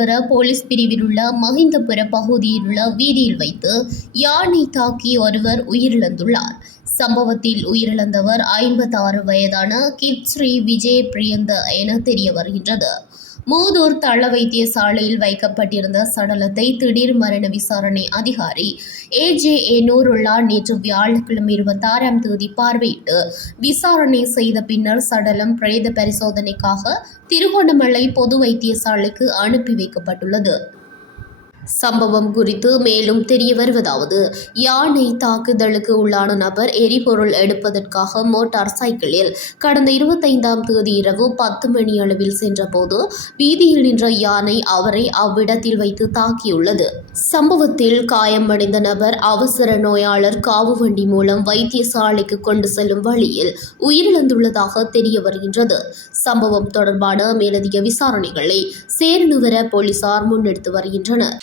Serunuwara police பிரிவில் உள்ள மஹிந்தபுர பகுதியில் உள்ள வீதியில் வைத்து யானை தாக்கி ஒருவர் உயிரிழந்துள்ளார். சம்பவத்தில் உயிரிழந்தவர் 56 வயதான கிப்ஸ்ரீ விஜய் பிரியந்த என தெரிய வருகின்றது. மூதூர் தள வைத்தியசாலையில் வைக்கப்பட்டிருந்த சடலத்தை திடீர் மரண விசாரணை அதிகாரி AJA நூருல்லா நேற்று வியாழக்கிழமை 26ஆம் தேதி பார்வையிட்டு விசாரணை செய்த பின்னர் சடலம் பிரேத பரிசோதனைக்காக திருகோணமலை பொது வைத்தியசாலைக்கு அனுப்பி வைக்கப்பட்டுள்ளது. சம்பவம் குறித்து மேலும் தெரிய வருவதாவது, யானை தாக்குதலுக்கு உள்ளான நபர் எரிபொருள் எடுப்பதற்காக மோட்டார் சைக்கிளில் கடந்த 25ஆம் தேதி இரவு 10 மணி அளவில் சென்றபோது வீதியில் நின்ற யானை அவரை அவ்விடத்தில் வைத்து தாக்கியுள்ளது. சம்பவத்தில் காயமடைந்த நபர் அவசர நோயாளர் காவு வண்டி மூலம் வைத்தியசாலைக்கு கொண்டு செல்லும் வழியில் உயிரிழந்துள்ளதாக தெரிய வருகின்றது. சம்பவம் தொடர்பான மேலதிக விசாரணைகளை சேருநுவர போலீசார் முன்னெடுத்து வருகின்றனர்.